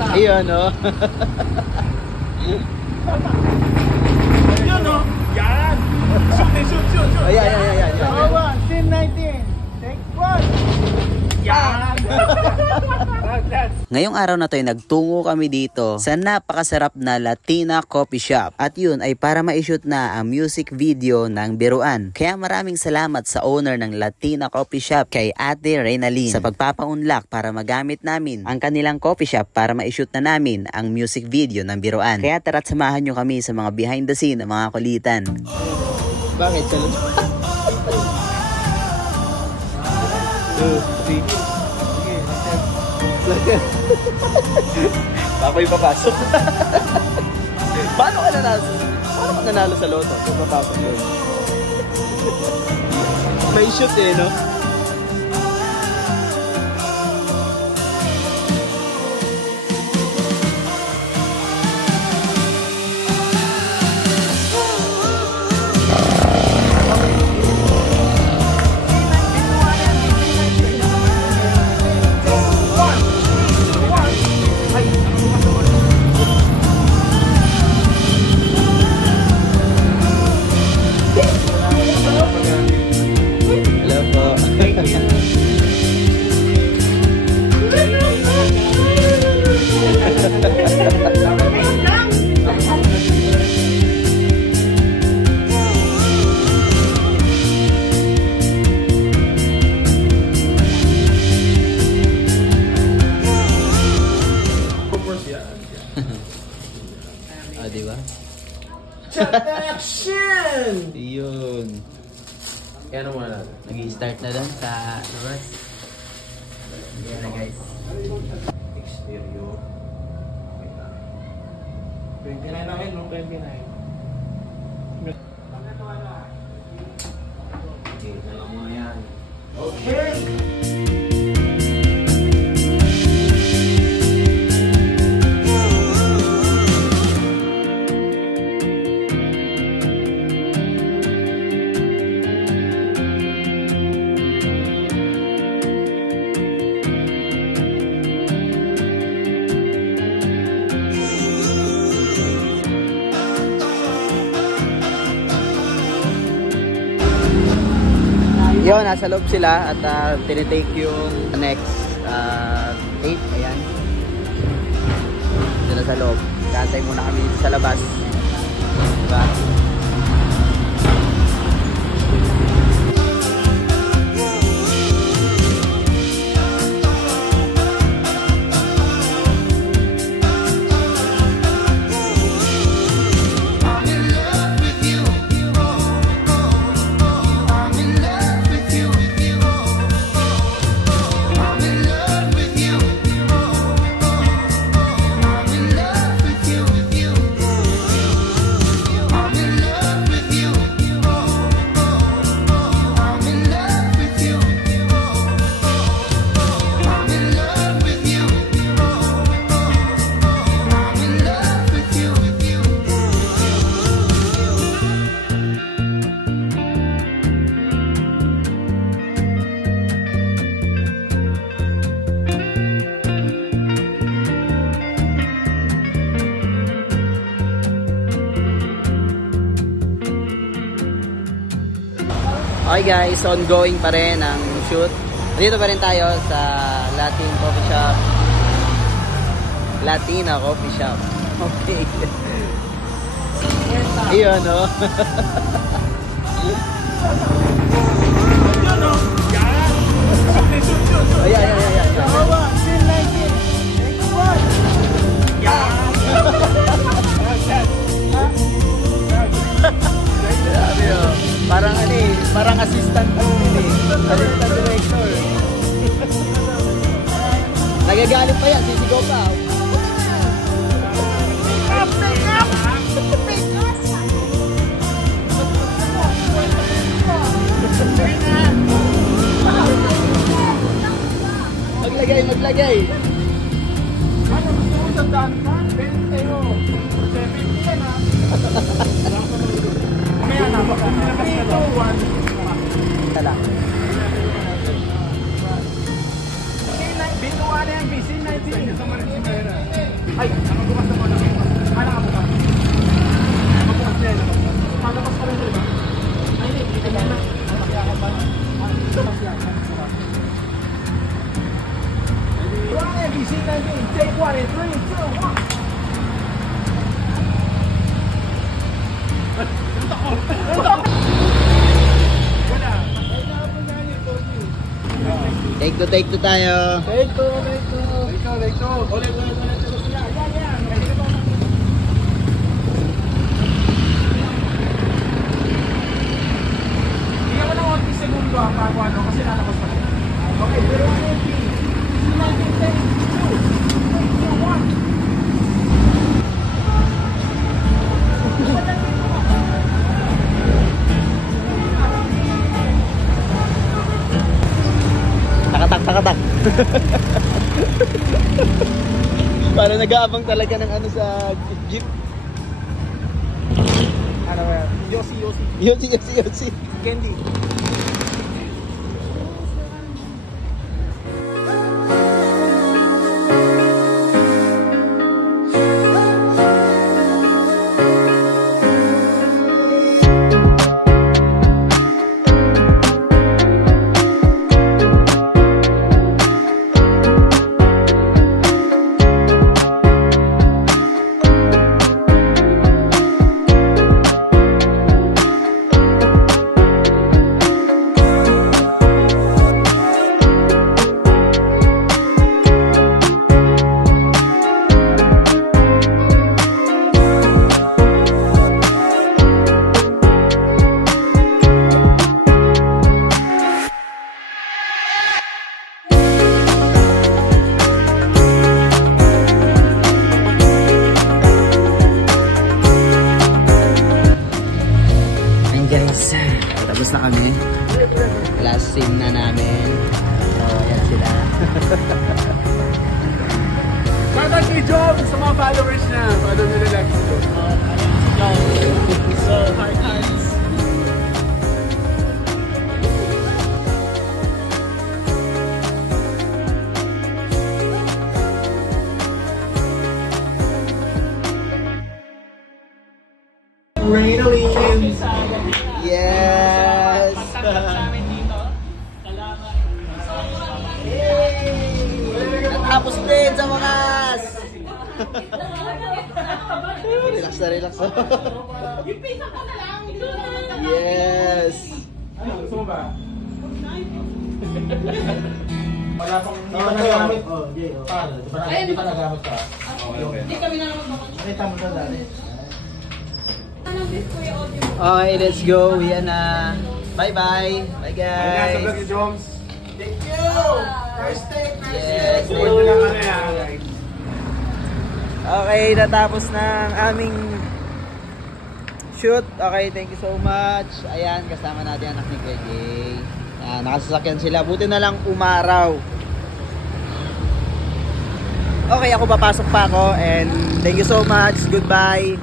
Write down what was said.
Ayun, no? Yun, no? Yan! Shoot! Ayan. Scene 19. Take one! Yan! Ngayong araw na to ay nagtungo kami dito sa napakasarap na Latina Coffee Shop. At yun ay para ma-shoot na ang music video ng biruan. Kaya maraming salamat sa owner ng Latina Coffee Shop kay Ate Reynalyn sa pagpapaunlak para magamit namin ang kanilang coffee shop para ma-shoot na namin ang music video ng biruan. Kaya tara't samahan nyo kami sa mga behind the scene ng mga kulitan. Bakit? Salud? 2, 3. Papoy papasok. Paano ka nanalo sa loto kung papasok doon? May shoot eh, no? Diba? Action! Yun. Kaya ano muna natin? Nag-i-start na lang sa labas. Yan na guys. Exterior. 29 namin, no? 29. Okay, dalawa muna yan. Okay! Yun, nasa loob sila at tinitake yung next 8. Ayan. Dito sa loob. Kantay muna kami dito sa labas. Diba? Okay guys, ongoing pa rin ang shoot. Dito pa rin tayo sa Latin Coffee Shop. Latina Coffee Shop. Okay. Ayun, no? Yun, no? Yan! Shoot! Ayan. Scene 19. Take one! Yan! Grabe, oh. Parang assistant assistant director. Nagagalit pa yan, sisigaw pa. Maglagay. Ano gusto mo sa daan pa? 20 o 70 yan, ha? Mamaya na, baka 3, 2, 1. Tala. Binuwa na yan, BC 19. ready, take one in 3, 2, 1. Wala. Take two tayo. Take two. Ulit. Yan. Ready ka ba? Bigyan mo ng 1 segundo bago ano, kasi lalabas pa rin. Okay, pero ano yung team? See natin, 3, 2, 1. Takatak. Para nag-aabang talaga ng ano sa jeep. Ano ba yan? Yossi. Candy. Guys, tapos na kami. Last scene na namin. So, ayan sila. Shoutout kay Job sa mga followers niya. Follow nila lang si Job. So, hard hands. Rainalyn. Yes! Natapos din sa wakas! Relax na. Yes! Ano, gusto mo ba? Wala pang hindi pa nagamit. Paano? Hindi pa nagamit ka? Hindi kami na naman bakit. Nakita mo na dali. Anong bis kuya audio? Okay, let's go. Yan na. Bye-bye. Bye, Ayan, sa vlog guys. ni Joms. Thank you! First take, Yes. Support nyo lang ano yan, guys. Okay, natapos ng aming shoot. Okay, thank you so much. Ayan, kasama natin anak ni Kuya Jay. Nakasasakyan sila. Buti na lang umaraw. Okay, ako papasok pa ako. And thank you so much. Goodbye.